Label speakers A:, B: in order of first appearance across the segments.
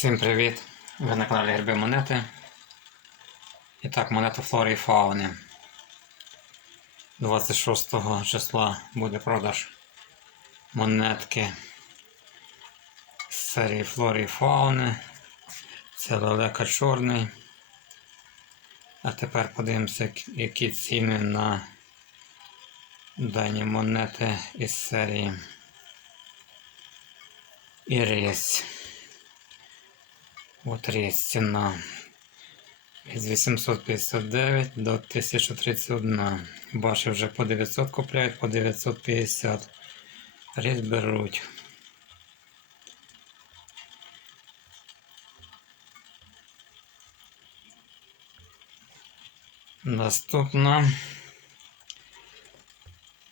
A: Всім привіт! Ви на каналі Гриби Монети. І так, монета флори і фауни. 26 числа буде продаж монетки з серії флори і фауни. Це лелека чорний. А тепер подивимося, які ціни на дані монети із серії Ірис. От ціна від 859 до 1031. Бачив вже по 900 купляють, по 950. Різ беруть. Наступна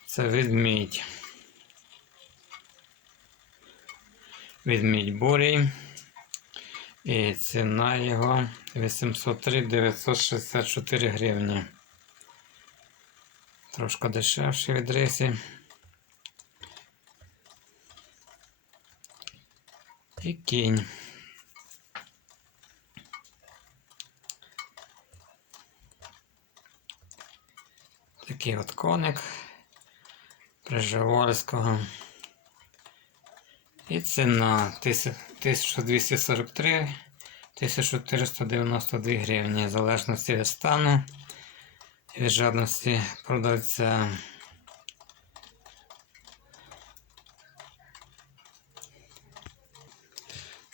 A: це відмідь. Відмідь бурій. І ціна його 803 964 гривні. Трошки дешевше від рисі. І кінь. Такий от коник Приживольського. І ціна 1243 1492 гривні, в залежності від стану від жадності продавця.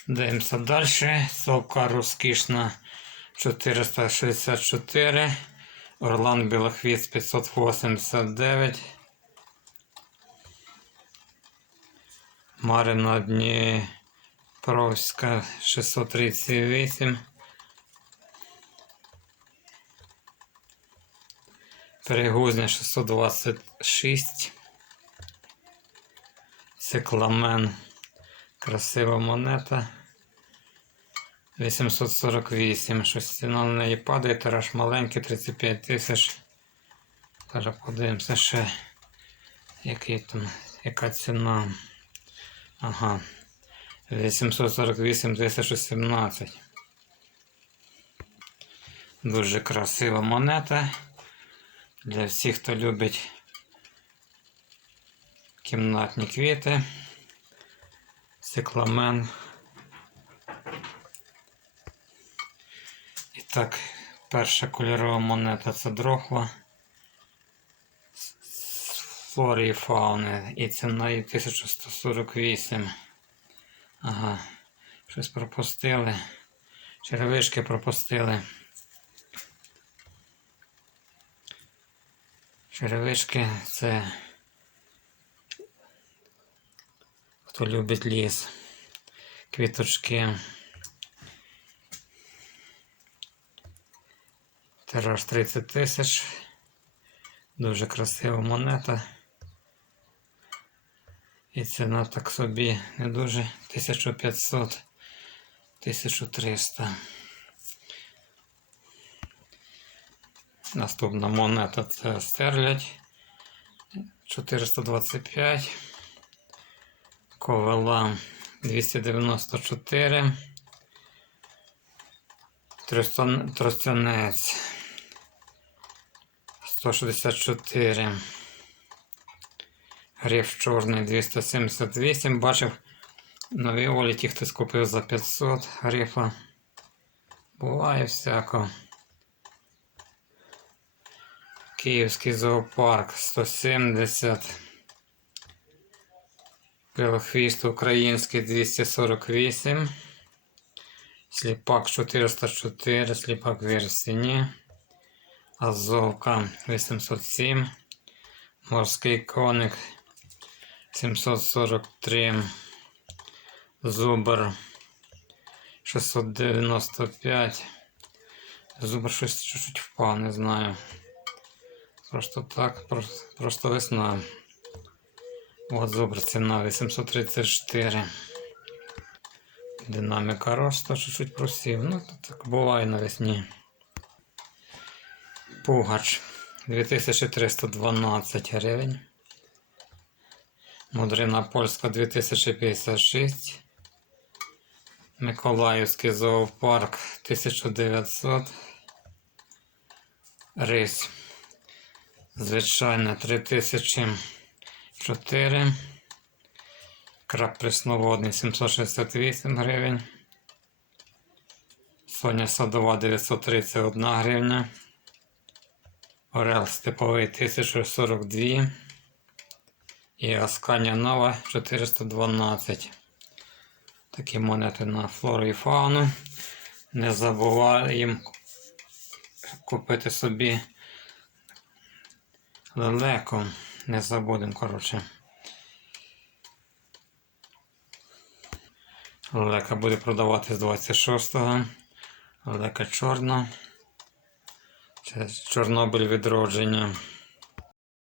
A: Дивимося далі. Совка розкішна 464. Орлан Білохвіст 589. Марина Дніпровська 638. Перегузня 626. Цикламен. Красива монета. 848. Щось ціна на неї падає, тираж маленький, 35 тисяч. Зараз подивимося ще, який там, яка ціна. Ага. 848 1017. Дуже красива монета. Для всіх, хто любить кімнатні квіти. Цикламен. І так, перша кольорова монета це дрохла. З флори і фауни. І ціна її 1148. Ага, щось пропустили. Черевишки пропустили. Черевишки це хто любить ліс. Квіточки. Тираж 30 тисяч. Дуже красива монета. І ціна так собі не дуже 1500 1300. Наступна монета це стерлядь 425. Ковела 294. Тростян- Тростянець 164. Гриф чорний 278. Бачив на Віолі хтось купив за 500 грифа. Буває всяко. Київський зоопарк 170. Білохвіст український 248. Сліпак 404, сліпак версіні. Азовка 807. Морський коник 743. Зубр 695. Зубр щось чуть-чуть впав, не знаю. Просто так, просто, просто весна. От зубр ціна 834. Динаміка росту чуть-чуть просів. Ну, то так буває навесні. Пугач 2312 гривень. Мудрина польська 2056. Миколаївський зоопарк 1900. Рис. Звичайно 3004. Краб пресноводний 768 гривень. Соня садова 931 гривня. Орел степовий 1042. І Аскання нова 412. Такі монети на флору і фауну. Не забуваємо купити собі лелеку. Не забудемо, коротше. Лелека буде продаватись 26-го. Лелека чорна. Це Чорнобиль відродження.